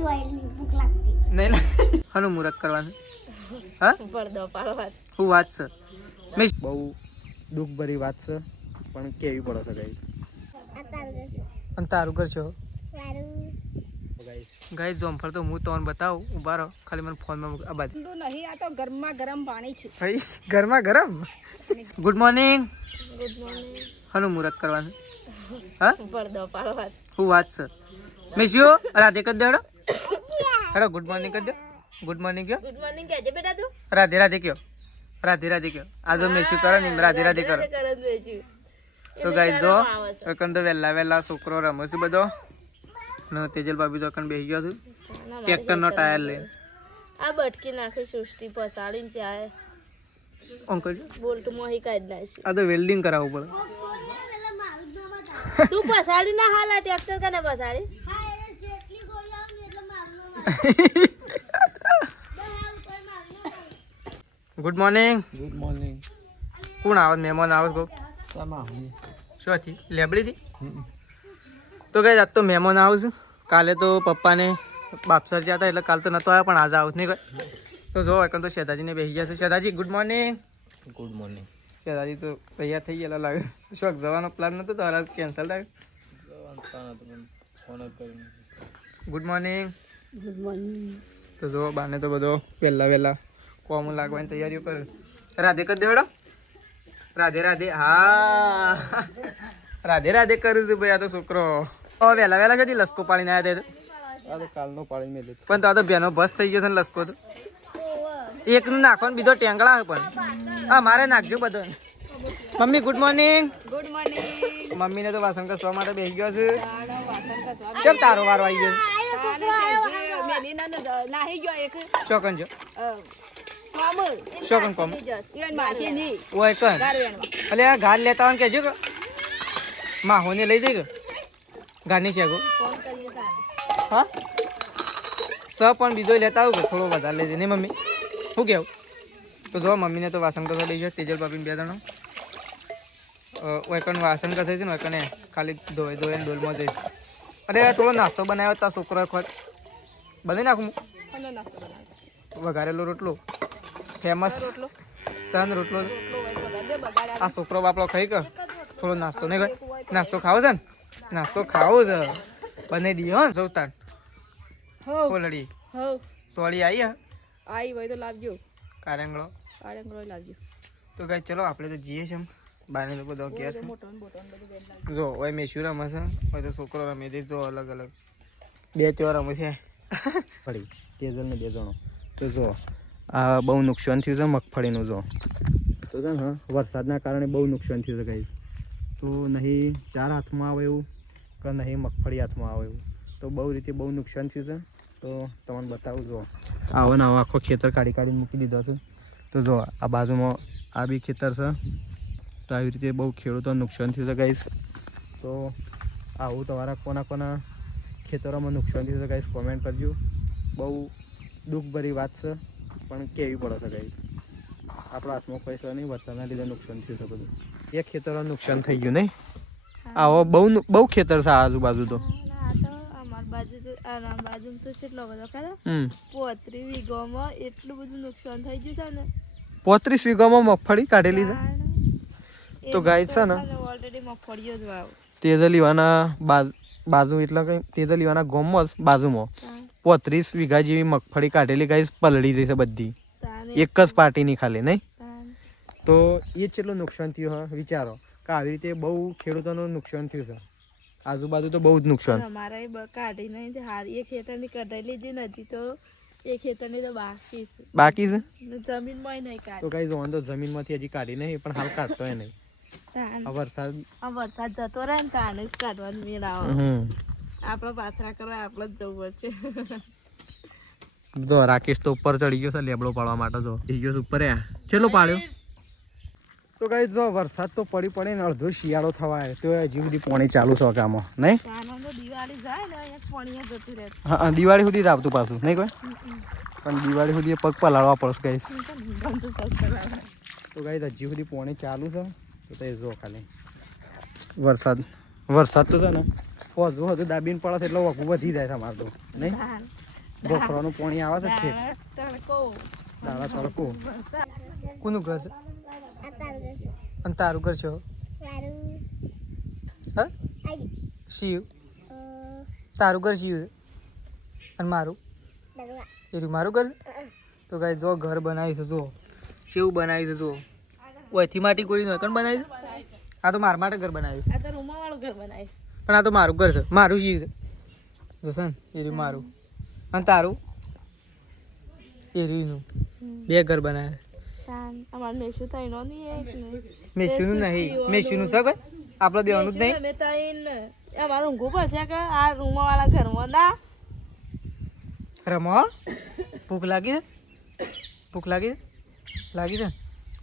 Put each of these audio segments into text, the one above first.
નહીં હનું મુહૂર્ત કરવાનું હા પડદો પાડવા શું વાત છે મિસ બહુ દુઃખભરી વાત છે પણ કેવી પડે છે ગાઈસ અને તારું કરશો ગાઈસ જોમફળ તો હું તમને બતાવું ઉભા રહો ખાલી મને ફોનમાં આ બાજુ નહીં આ તો ગરમા ગરમ પાણી છે ભાઈ ગરમા ગરમ ગુડ મોર્નિંગ ગુડ મોર્નિંગ હનું મુહૂર્ત કરવાનું હા પડદો પાડવા શું વાત છે મિસ્યો રાધે કરી દેડો હેડો ગુડ મોર્નિંગ કરી દો ગુડ મોર્નિંગ કયો ગુડ મોર્નિંગ કહેજે બેટા તું રાધે રાધે કયો રાધે રાધે કયો આ જો મિસ્યુ કરો ને રાધે રાધે કરો તો ગાઈસ જો એકન તો વહેલા છોકરો રમે છે બધો ને તેજલ ભાભી તો એકન બેસી ગયો છે ટ્રેક્ટર નો ટાયર લઈને આ બટકી નાખી સુષ્ટી પસાડીને ચાય અંકલ બોલ્ટ મોહી કાઢી નાખી આ તો વેલ્ડિંગ કરાવવું તું પસાડી ના હાલ આ ટ્રેક્ટર કને પસાડી પડે ગુડ મોર્નિંગ ગુડ મોર્નિંગ કોણ આવે મહેમાન આવે કહો શું હતી લેબડીથી તો કઈ આજ તો મહેમાન આવું છું કાલે તો પપ્પાને બાપસર જ્યાં હતા એટલે કાલે તો નહોતો આવ્યા પણ આજે આવું જ નહીં કઈ તો જો એકન તો શેતાજીને બેસી ગયા છે શેતાજી ગુડ મોર્નિંગ ગુડ મોર્નિંગ શેતાજી તો તૈયાર થઈ ગયેલા લાગે શોખ જવાનો પ્લાન નહોતો તો હાલ કેન્સલ થયો ગુડ મોર્નિંગ ગુડ મોર્નિંગ તો જો બાને તો બધો વહેલા કોમ લાગવાની તૈયારીઓ કરે રાધે કરી દેવડો રાધે રાધે હા રાધે રાધે કરું છું ભાઈ આ તો છોકરો વહેલા જતી લસકો પાડીને આવ્યા આ તો કાલનો પાણી મેં લીધું પણ તો આ તો બેનો બસ થઈ ગયો છે ને લસકો તો એકનું નાખવાનું બીજો ટેંગડા છે પણ હા મારે નાખજો બધો mummy good morning good morning મમ્મીને તો વાસણ કસવા માટે બેસી ગયો છે કેમ તારો વારો આવી ગયો નાહી ગયો એક ચોકન જો કોમલ ચોકન કોમ ઈવન માખી ની ઓય કન અલે આ ઘાર લેતા હોય ને કહેજો કે માહોને લઈ જઈ કે ઘારની છે ફોન કરીએ તાને હા સ પણ બીજો લેતા આવું કે થોડો વધારે લઈ જઈને મમ્મી શું કેવું તો જો મમ્મીને તો વાસણ કસવા લઈ ગયો તેજલ બાપીને બે જણો ઓયકન વાસણ કસે છે ને ઓયકને ખાલી ધોઈને ડોલમાં જઈ અરે થોડો નાસ્તો બનાવ્યો તા છોકરો વખત બનાવી નાખું હલો નાસ્તો બનાવ વઘારેલો રોટલો ફેમસ રોટલો સન રોટલો બગાડ્યા આ છોકરો બાપડો ખાઈ કે થોડો નાસ્તો નહીં ખાય નાસ્તો ખાવો છે ને નાસ્તો ખાવો છે બનાવી દઈએ હો સૌતાન હો કોલડી હો સોળી આવી હા આઈ હોય તો લાવજો કારેંગળો કાળેંગરો લાવજો તો કઈ ચલો આપણે તો જઈએ છીએ બાને તો બધો ઘેર છે મોટો બોટો બધું બેન લાવજો જો ઓય મેશ્યુ રમે છે હોય તો છોકરો રમે છે જો અલગ અલગ બે તેવા રમે છે પડી તેજલ ને બે જણો તો જો આ બહુ નુકસાન થયું છે મગફળીનું જો તો છે ને વરસાદના કારણે બહુ નુકસાન થયું છે ગાઈસ તો નહીં ચાર હાથમાં આવે એવું કે નહીં મગફળી હાથમાં આવે એવું તો બહુ રીતે બહુ નુકસાન થયું છે તો તમને બતાવું જો આવો ને આવો આખો ખેતર કાઢીને મૂકી દીધો છે તો જો આ બાજુમાં આ બી ખેતર છે તો આવી રીતે બહુ ખેડૂતોને નુકસાન થયું છે ગાઈસ તો આવું તમારા કોના ખેતરોમાં નુકસાન થયું છે ગાઈસ કોમેન્ટ કરજો બહુ દુઃખભરી વાત છે પણ કેવી પડે છે ગાઈસ આપણા હાથમાં પૈસા નહીં વરસાદના લીધે નુકસાન થયું છે બધું એક ખેતરમાં નુકસાન થઈ ગયું નહીં આવો બહુ ખેતર છે આજુબાજુ તો બાજુ તો કેટલો બધો ખરો 35 વીઘામાં એટલું બધું નુકસાન થઈ ગયું છે ને 35 વીઘામાં મગફળી કાઢેલી છે તો ગાય છે ને ઓલરેડી મગફળીઓ જ વાવ તેજલીવાના બાજુ એટલે કઈ તેજલીવાના ગામમાં જ બાજુમાં 35 વીઘા જેવી મગફળી કાઢેલી ગાય પલળી જઈ છે બધી એક જ પાર્ટીની ખાલી નહીં તો એ કેટલું નુકસાન થયું હા વિચારો કે આવી રીતે બહુ ખેડૂતોનું નુકસાન થયું છે આજુબાજુ તો બહુ જ નુકસાન અમારા કાઢી નહીં હારી એ ખેતરની કઢાયેલી જે નથી તો એ ખેતરની તો બાકી છે જમીનમાં નહીં કાઢ તો કઈ જોવાનું તો જમીનમાંથી હજી કાઢી નહીં પણ હાલ કાઢતો એ નહીં વરસાદ જતો રહે ને તાને જ કાઢવાનું મેળાવો આપડે પાથરા કરવા આપણે જ જવું પડશે જો રાકેશ તો ઉપર ચડી ગયો છે લેબડો પાડવા માટે જો જઈ ગયો ઉપર ચેલો પાડ્યો તો કઈ જો વરસાદ તો પડી ને અડધો શિયાળો થવાય તો હજી સુધી પાણી ચાલુ છે ગામમાં નહીં દિવાળી જાય ને પાણી જતું રહે હા દિવાળી સુધી જ આવતું પાછું નહીં કોઈ પણ દિવાળી સુધી પગ પલાળવા પડશે કઈ તો કઈ હજી સુધી પાણી ચાલુ છે તો એ જો ખાલી વરસાદ તો છે ને પોઝું હતું દાબીને પડે એટલે વખું વધી જાય તમારે તો નહીં ગોખરાનું પાણી આવે છે છે તડકો તારા તડકો કોનું ઘર છે અને તારું ઘર છે હા શિવ તારું ઘર શિવ અને મારું એ રહ્યું મારું ઘર તો કાંઈ જો ઘર બનાવીશું જુઓ કેવું બનાવીશું જુઓ ઓયથી માટી ગોળી નોકણ બનાવીશું આ તો મારા માટે ઘર બનાવ્યું આ તો રૂમાવાળું ઘર બનાવીશ પણ આ તો મારું ઘર છે મારું શિવ છે જોશે ને એ રહ્યું મારું અને તારું એ રહ્યું બે ઘર બનાવ્યા અમારે મેસુ તો એનો નહીં એક ને મેસ્યુનું નહીં મેસ્યુનું છે કોઈ આપણે બેવાનું જ નહીં મેં તો અમારે ઊંઘું પડશે કે આ રૂમાવાળા ઘરમાં ના રમો ભૂખ લાગી છે ભૂખ લાગી છે લાગી છે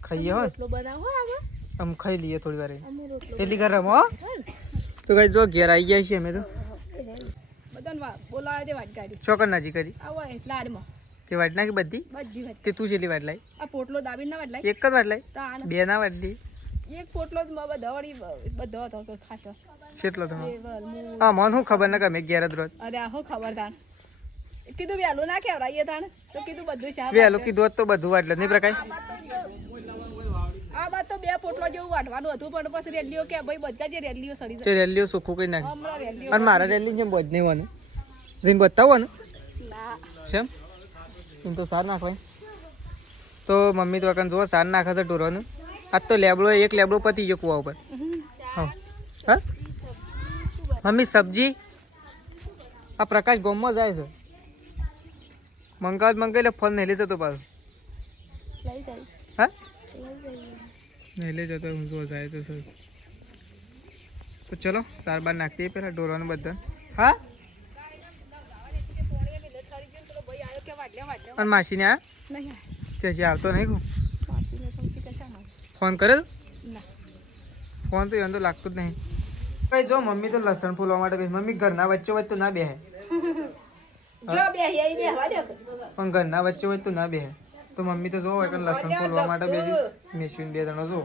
ખાઈએ હોય રોટલો બનાવો આગળ આમ ખાઈ લઈએ થોડી વાર અમે રોટલો એટલી ઘર રમો તો કઈ જો ઘેર આવી ગયા છીએ અમે તો બધાને બોલાવે તે વાટ કાઢી ચોકર નાજી કરી આવો લાડમાં તે વાટ નાખી બધી બધી વાત તે તું છેલ્લી વાટ લાવી આ પોટલો દાબી ના વાટ લાઈ એક જ વાટ લાવી તાણ બે ના વાટ લી એક પોટલો જ બધા વળી બધો હતો ખાસો કેટલો તમે કેવલ મૂળ. હા મને શું ખબર ના કે અમે ઘેર જ રોજ અરે આ હું ખબર તાણ કીધું વહેલું ના કેવડાવીએ તાણ તો કીધું બધું છે વહેલું કીધું હોત તો બધું વાટ લે નહીં પ્રકાશ આ બાદ તો બે પોટલો જેવું વાટવાનું હતું પણ પછી રેલીઓ કે ભાઈ બધા જે રેલીઓ સડી તે રેલીઓ સુખું કઈ નાખી હમણાં રેલીઓ અને મારા રેલી જેમ બોજ નહીં હોવાનું જઈને બતાવવાનું ના છે એમ તો સાર નાખવાય તો મમ્મી તો અકન જુઓ સાર નાખે છે ઢોરોનું આજ તો લેબડો એક લેબડો પતી ગયો કુવા ઉપર હા હા મમ્મી સબ્જી આ પ્રકાશ ગોમમાં જાય છે મંગાવી લે ફોન નહીં લેતો તો પાછું લઈ જાય હા લઈ જાય નહીં લઈ જતો હું જો જાય તો સર તો ચલો સાર બાર નાખી દઈએ પેલા ઢોરોનું બધા હા અને માસીને આ નહીં ત્યાંથી આવતો નહીં કહું માસીને સમજી કશા ના ફોન કરે ના ફોન તો એમ તો લાગતું જ નહીં કઈ જો મમ્મી તો લસણ ફૂલવા માટે બેસી મમ્મી ઘરના વચ્ચે વચ્ચે તો ના બેહે જો બે હે બે હવા દે પણ ઘરના વચ્ચે વચ્ચે તો ના બેહે તો મમ્મી તો જો એકન લસણ ફૂલવા માટે બેસી મેશીન બે જણો જો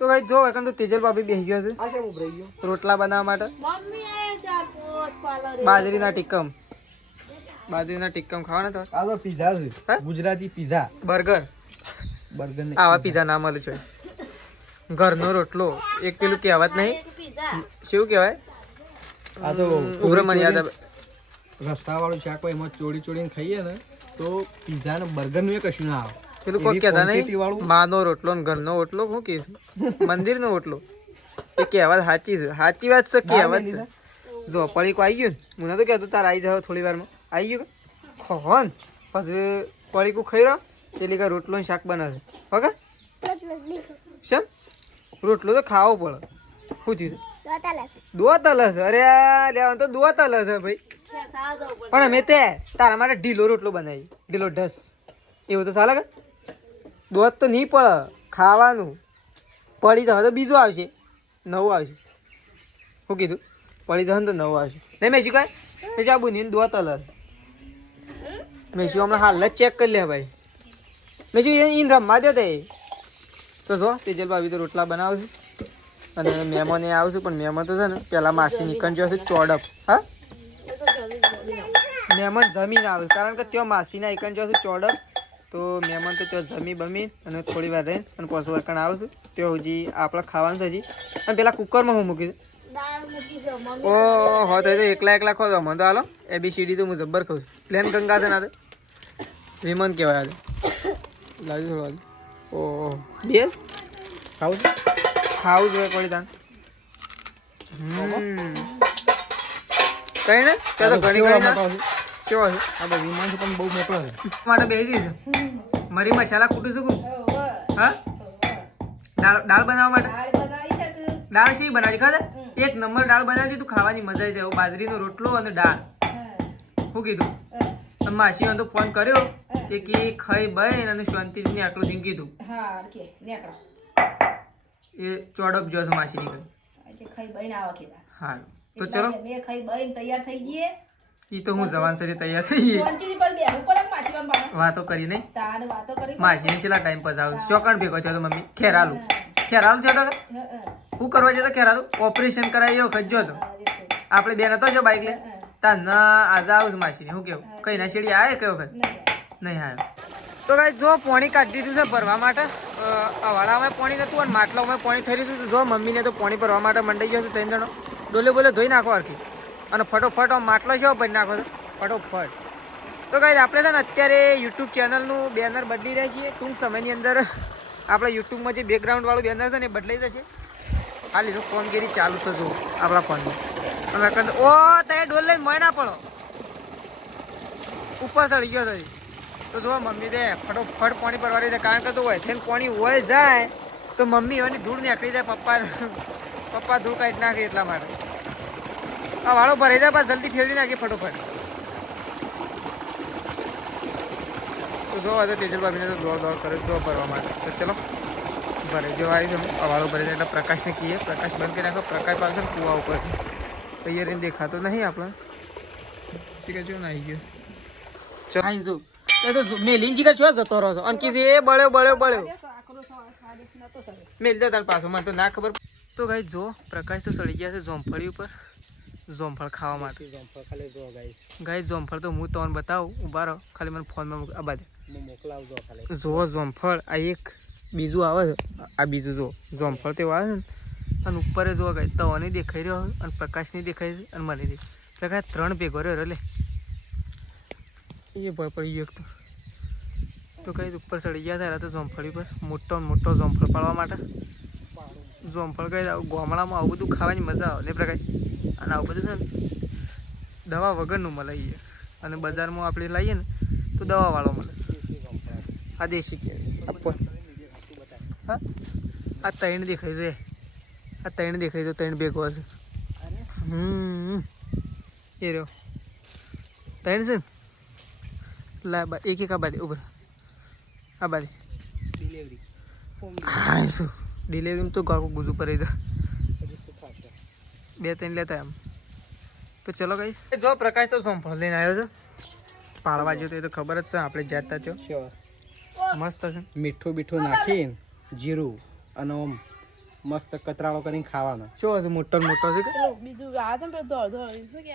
તો ભાઈ જો એકન તો તેજલ ભાભી બેસી ગયો છે આ કેમ ઉભરાઈ ગયો રોટલા બનાવવા માટે મમ્મી આયા ચાર પોસ પાલર બાજરીના ટીક્કમ બાજરીના ટીક્કમ ખાવાના તો આ તો પીઝા હે? છે ગુજરાતી પીઝા બર્ગર બર્ગર ને આવા પીઝા ના મળે છે ઘરનો રોટલો એક પેલું કહેવત નહીં પીઝા શું કહેવાય આ તો ઉગ્ર મને યાદ આવે રસ્તા વાળું શાક હોય એમાં ચોળી ચોળીને ખાઈએ ને તો પીઝા ને બર્ગર નું એ કશું ના આવે પેલું કોઈ એવી કહેતા quantity નહીં વાળું માનો રોટલો ને ઘરનો રોટલો શું કે મંદિરનો રોટલો એ કહેવત સાચી છે સાચી વાત છે કહેવત છે જો પડીકો આવી ગયું ને હું નતો કહેતો તાર આવી જાવ થોડી વારમાં આવી ગયું કે હોન પછી પડીકું ખાઈ રહ્યો એટલે કે રોટલો ને શાક બનાવે ઓકે શેમ રોટલો તો ખાવો પડે શું થયું દો તલસ અરે લેવાનું તો દો તલસ છે ભાઈ પણ અમે તે તારા માટે ઢીલો રોટલો બનાવી ઢીલો ઢસ એવું તો ચાલે કે દોત તો નહીં પડે ખાવાનું પડી જશે તો બીજું આવશે નવું આવશે શું કીધું પડી જશે ને તો નવું આવશે નહીં મેં શું કહે જાબુ નહીં દોત અલગ મેં શું હમણાં હાલ જ ચેક કરી લે ભાઈ મેં શું એને રમવા દો તે તો જો તેજલ ભાભી તો રોટલા બનાવશે અને મહેમાન એ આવશે પણ મહેમાન તો છે ને પહેલાં માસી નીકળ જશે ચોડપ હા મહેમાન જમીન આવે કારણ કે ત્યાં માસીના એકન જશે ચોડપ તો મહેમાન તો ત્યાં જમી બમી અને થોડી વાર રહીને અને પાછું એકણ આવશે ત્યાં હજી આપણે ખાવાનું છે હજી અને પેલા કુકરમાં હું મૂકી દાળ મૂકી દો મમ્મી ઓહો તો એકલા એકલા ખો દો મને તો હાલો ABCD તો હું જબ્બર ખાઉં પ્લેન ગંગા છે ના તો વિમન કહેવાય આજે લાવી થોડું ઓહો બે ખાવું છે ખાવું જોઈએ પડી તાન કઈ ને ત્યાં તો ઘણી ઘણી ના કેવો છે આ તો વિમાન છે પણ બહુ મોટો છે માટે બેસી દીધું મરી મસાલા કૂટું છું હા દાળ બનાવવા માટે દાળ બનાવી છે કે દાળ શી બનાવી ખાધે એક નંબર દાળ બનાવજે તું ખાવાની મજા આવી જાય બાજરીનો રોટલો અને દાળ શું કીધું અને માસીને તો ફોન કર્યો કે ખાઈ બહેન અને શાંતિની આકૃતિને કીધું હા કે નેકળો એ ચોડપ જો છે માસીની ઘરે આજે ખાઈ બહીને આવા કીધા હા તો ચલો મેં ખાઈ બહીને તૈયાર થઈ જઈએ એ તો હું જવાન સરી તૈયાર થઈ ગઈ શાંતિથી પર બેહવું પડે માછી કામ પાડે વાતો કરી નહીં તાને વાતો કરી માસીને છેલ્લા ટાઈમ પર આવું ચોકણ ભેગો થયો તો મમ્મી ખેરાલું ખેરાલું છે તો શું કરવા જતો ખેરાલું ઓપરેશન કરાવી એવો ખજો હતો આપણે બેન હતો જો બાઈક લે તાના આજે આવું માસી શું કેવું કઈ ના શેડી આવે કયો વખત નહીં આવ્યો તો કાંઈ જો પાણી કાઢી દીધું છે ભરવા માટે વાળામાં પાણી નતું અને માટલામાં પાણી થઈ રહ્યું હતું જો મમ્મીને તો પાણી ભરવા માટે મંડાઈ ગયો છે 3 જણો ડોલે બોલે ધોઈ નાખો હરખી અને ફટોફટ માટલો કેવો ભરી નાખો છો ફટોફટ તો કાંઈ આપણે છે ને અત્યારે યુટ્યુબ ચેનલનું બેનર બદલી રહ્યા છીએ ટૂંક સમયની અંદર આપણે યુટ્યુબમાં જે બેકગ્રાઉન્ડવાળું બેનર છે ને એ બદલાઈ જશે આ લીધો ફોનગીરી ચાલુ છે જો આપણા ફોનમાં અને ઓ તે ડોલ લઈને મોય ના પડો ઉપર ચડી ગયો થઈ તો જો મમ્મી દે ફટોફટ પાણી ભરવા દે કારણ કે તો હોય થઈને પાણી હોય જાય તો મમ્મી એની ધૂળ નીકળી જાય પપ્પા ધૂળ કાઢી નાખે એટલા માટે આ વાળો ભરાઈ જાય પાછા જલ્દી ફેરવી નાખી ફટોફટ તો જો આજે તેજલ ભાભીને તો દોડ કરે જો ભરવા માટે તો ચલો ભરાઈ જવા આવી છે વાળો ભરાઈ જાય એટલે પ્રકાશને કહીએ પ્રકાશ બંધ કરી નાખો પ્રકાશ પાછળ છે ને કૂવા ઉપર તૈયારી દેખાતો નહીં આપણે ઠીક છે ના આવી ગયો ચલો આવી જો એ તો મેલીન જીગર છો જતો રહો છો અંકિત એ બળ્યો મેલ દે તાર પાછો મને તો ના ખબર તો ગાઈ જો પ્રકાશ તો ચડી ગયા છે જોમફળી ઉપર જોમફળ ખાવા માટે જોમફળ ખાલી જો ગાઈ જોમફળ તો હું તમને બતાવું ઉભા રહો ખાલી મને ફોનમાં આબા દે મોકલાવજો ખાલી જો જોમફળ આ એક બીજું આવે છે આ બીજું જો જોમફળ તે આવે છે ને અને ઉપર જો ગાઈ તવને દેખાઈ રહ્યો અને પ્રકાશની દેખાય છે અને મને દેખાય 3 ભેગો રહ્યો લે એ ભય પડી ગયો તો કઈ ઉપર ચડી ગયા હતા તો જોમફળી પર મોટો જોમફળ પાડવા માટે જોમફળ કઈ ગામડામાં આવું બધું ખાવાની મજા આવે ને પ્રકાશ અને આવું બધું છે ને દવા વગરનું મળે અને બજારમાં આપણે લાવીએ ને તો દવાવાળો મળે આ દેશી હા આ 3 દેખાય છે આ 3 દેખાય તો 3 ભેગો હશે એ રહ્યો 3 છે ને લા બા એક આ બાજુ ઉપર આ બાજુ ડિલિવરી હા શું ડિલિવરી તો ગાકો ગુજુ પર જ 2-3 લેતા એમ તો ચલો ગાઈસ જો પ્રકાશ તો જોમફળ લઈને આવ્યો છે પાળવા જો તો એ તો ખબર જ છે આપણે જાતા છો મસ્ત છે મીઠું નાખી જીરું અને મસ્ત કતરાળો કરીને ખાવાનો શું હશે મોટો છે બીજું આ તો દોડ શું કે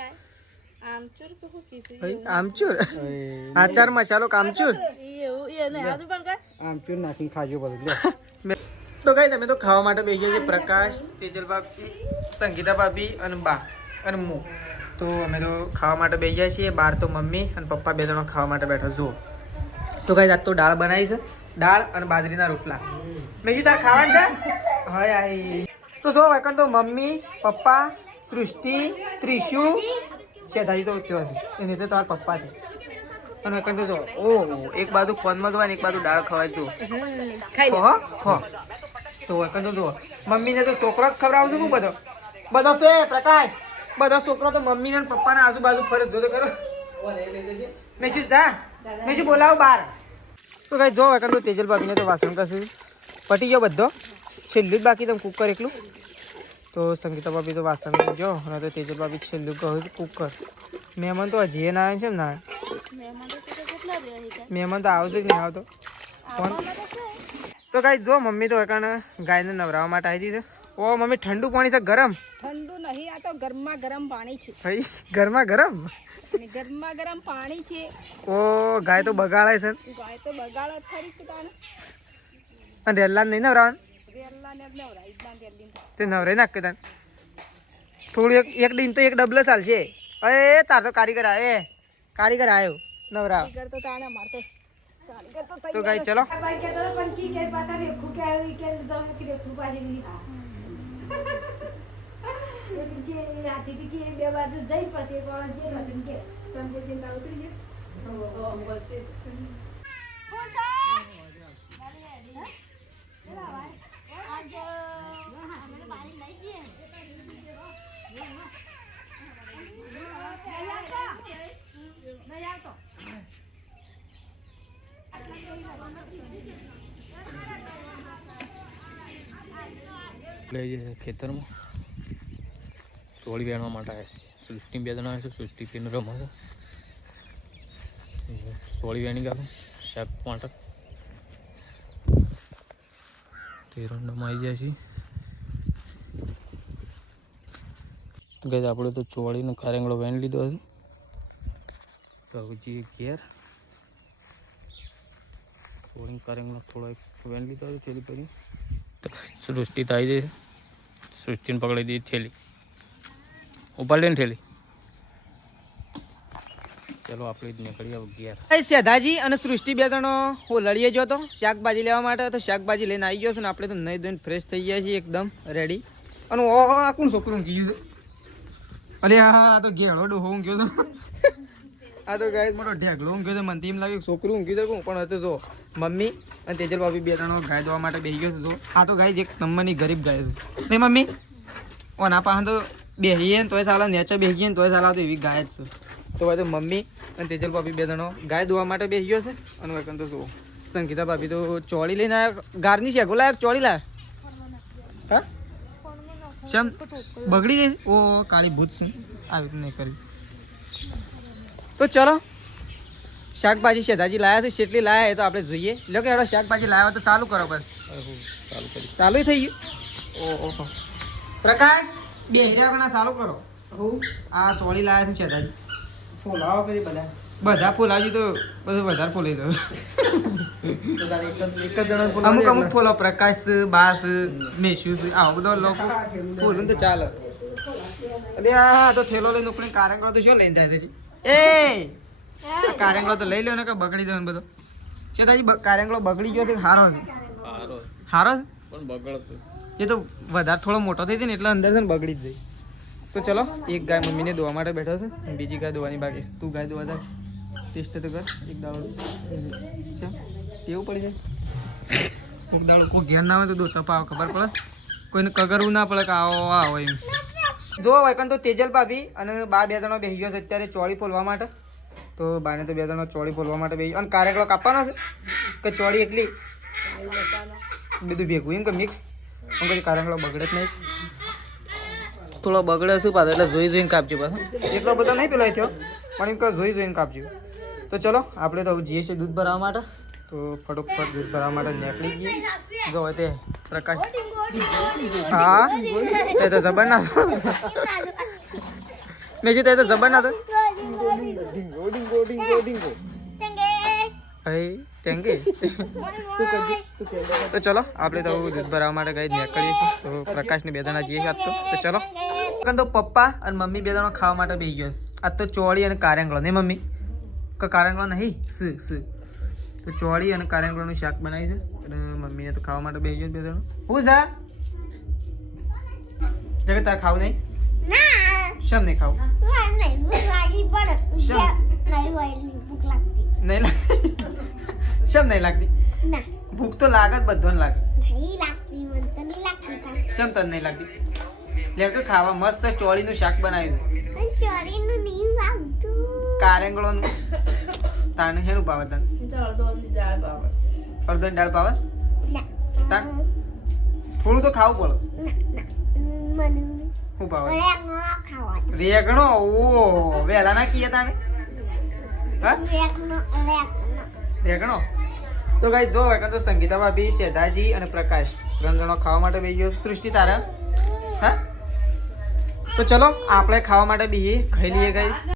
આમચૂર તો શું કીધું આમચૂર આચાર મસાલો કામચૂર આમચૂર નાખીને ખાજો બધું તો કઈ તમે તો ખાવા માટે બેસી ગયા છે પ્રકાશ તેજલ ભાભી સંગીતા ભાભી અને બા અને હું તો અમે તો ખાવા માટે બેસી ગયા છીએ બહાર તો મમ્મી અને પપ્પા 2 જણા ખાવા માટે બેઠા જુઓ તો કઈ આજ તો દાળ બનાવી છે દાળ અને બાજરીના રોટલા મેજી તાર ખાવાનું છે હા આઈ તો જો વખત તો મમ્મી પપ્પા સૃષ્ટિ ત્રિશુ છે દાદી તો થયો છે એને તો તારા પપ્પા છે અને વખત તો જો ઓ એક બાજુ ફોનમાં જોવા ને એક બાજુ દાળ ખવાય જો ખો તો વખત તો જો મમ્મીને તો છોકરો જ ખવડાવું છું બધો છે પ્રકાશ બધા છોકરો તો મમ્મીને પપ્પાના આજુબાજુ ફરજ જોતો કરો મેં બોલાવ બહાર તો કઈ જો વખત તો તેજલ ભાભીને તો વાસણ કરશે પટી ગયો બધો છેલ્લું જ બાકી તમે કુકર એકલું તો સંગીતા ભાભી તો વાસણ જો અને તો તેજલ ભાભી છેલ્લું કહું છું કુકર મહેમાન તો હજી ના આવે છે ને ના મહેમાન તો આવશે જ નહીં આવતો કોણ તો કઈ જો મમ્મી તો વખાણ ગાયને નવરાવવા માટે આવી દીધું ઓ મમ્મી ઠંડુ પાણી છે ગરમ ઠંડુ નહીં આ તો ગરમા પાણી છે ભાઈ ગરમા ગરમ પાણી છે ઓ ગાય તો બગાડે છે ખરી છે તાને અને રેલ્લા નહીં નવરાવાનું રેલ્લાને નવરાઈ તે નવરાઈ નાખ તને થોડું એક દિન તો એક ડબલ ચાલશે અરે તાર તો કારીગર આવ્યો નવરા તો તાને મારતો તો ગાય ચલો ખેતરમાં ચોળી વેણવા માટે આવ્યા છે સૃષ્ટિ 2 જણા છે સૃષ્ટિ પીને રમે છે ચોળી વેણી ગાલું શાક માટે તેરંડામાં આવી જાય છે તો ગઈ આપણે તો ચોળીનો કારેંગળો વેણી લીધો છે કહું છીએ ઘેર સોડિંગ કરેંગનો થોડો એક વેન લીધો થેલી પડી તો સૃષ્ટિ તો આવી જશે. સૃષ્ટિને પકડી દીધી થેલી, ઉપાડી ને થેલી. ચલો આપણે જ નીકળીએ ઘેર. સેધાજી અને સૃષ્ટિ બે ત્રણ લડીએ જો તો શાકભાજી લેવા માટે, તો શાકભાજી લઈને આવી ગયો છું ને આપણે તો નહીં ધોઈને ફ્રેશ થઈ ગયા છીએ એકદમ રેડી. અને આ કોણ છોકરું ઊંઘી ગયું છે? અરે હા તો ઘેડો ડોહો ઊંઘ્યો તો. આ તો ગાય મોટો ઢેગલો ઊંઘ્યો તો. મને એમ લાગ્યું છોકરું ઊંઘ્યું તો પણ હતું જો મમ્મી અને તેજલ ભાભી બે ત્રણ ગાય ધોવા માટે બેસી ગયો છે. જો આ તો ગાય એક નંબરની ગરીબ ગાય છે નહીં મમ્મી? ઓના પાસે તો બેસીએ ને તોય સાલા નેચર બેસી ગઈએ ને તોય સાલા તો એવી ગાય જ છે. તો ભાઈ તો મમ્મી અને તેજલ ભાભી બે જણો ગાય ધોવા માટે બેસી ગયો છે. અને વૈકન તો જુઓ સંગીતા ભાભી તો ચોળી લઈને આવ્યા. ગારની છે ગોલાયક ચોળી લાયા. હા શેમ બગડી ગઈ? ઓ કાળી ભૂત છે આવી નહીં કરી. તો ચલો શાકભાજી શેધાજી લાયા છે. શેટલી લાયા એ તો આપણે જોઈએ. લો કે હેડો શાકભાજી લાવ્યા તો ચાલુ કરો બસ. ચાલુ થઈ ગયું. ઓહો પ્રકાશ બે હીરા ચાલુ કરો. આ ચોળી લાયા છે શેધાજી. ફોલાવો કરી બધા ફોલાવજી તો બધું વધારે ફોલાઈ દો. અમુક અમુક ફોલો પ્રકાશ બાસ મેશુ આવો બધો લોકો ફોલું તો ચાલે. અરે આ તો થેલો લઈને ઉપડી કારંગળો તો શું લઈને જાય છે? એ કારંગળો તો લઈ લો ને કે બગડી જાય બધો. શેતાજી કારંગળો બગડી ગયો તો હારો હારો પણ બગડતો એ તો વધારે થોડો મોટો થઈ જાય ને એટલે અંદર છે ને બગડી જ જાય. તો ચલો એક ગાય મમ્મીને ધોવા માટે બેઠો છે, બીજી ગાય ધોવાની બાકી. તું ગાય ધોવા જાય ટેસ્ટ તો કર એક દાડો. ટેવું પડી જાય એક દાડો. કોઈ ઘેર ના હોય તો દોતા પાવ ખબર પડે. કોઈને કગરવું ના પડે કે આવો આવો એમ. જો વાયકન તો તેજલ ભાભી અને બા બે જણો બેસી ગયો છે અત્યારે ચોળી ફોલવા માટે. તો બાને તો બે જણો ચોળી ફોલવા માટે બેસી. અને કારેકડો કાપવાનો છે કે ચોળી એકલી બધું ભેગું એમ કે મિક્સ? એમ કે કારેકડો બગડે જ નહીં. થોડો બગડે શું પાછો એટલે જોઈ જોઈને કાપજો પાછો. એટલો બધો નહીં પેલો થયો પણ એમ કે જોઈ જોઈને કાપજો. તો ચલો આપણે તો જઈએ છીએ દૂધ ભરાવવા માટે. તો ફટોફટ દૂધ ભરાવવા માટે નીકળી ગઈએ. જો તે પ્રકાશ હા તે તો જબર ના મેં તે તો જબર ના તો તો ચલો આપણે તો દૂધ ભરાવવા માટે ગઈ નીકળીએ છીએ. તો પ્રકાશને બે જણા જઈએ આજ તો ચલો. તો પપ્પા અને મમ્મી બે જણા ખાવા માટે બેસી ગયો. આજ તો ચોળી અને કારેંગળો નહીં મમ્મી કે કારેંગળો નહીં શું તો ચોળી અને કારેંગળોનું શાક બનાવી છે. અને મમ્મીને તો ખાવા માટે બેસી ગયો બે જણા. હું છે તારે ખાવું નહીં? શેમ નહીં ખાવું? નહીં લાગતી? શેમ નહીં લાગતી? ભૂખ તો લાગે જ બધાને લાગે. શેમ તને નહીં લાગતી? લે કે ખાવા મસ્ત ચોળીનું શાક બનાવ્યું. કારેંગળોનું તાને હેનું ભાવે તને? અડધોની દાળ ભાવે? થોડું તો ખાવું પડે. શું ભાવે? રેગણો. ઓ વહેલા ના કીએ તાને રેગણો. તો ગાઈ જો તો સંગીતા ભાભી શેધાજી અને પ્રકાશ ત્રણ જણો ખાવા માટે બેસી ગયો. સૃષ્ટિ તારા હા તો ચલો આપણે ખાવા માટે બેસીએ ખાઈ લઈએ ગાઈ.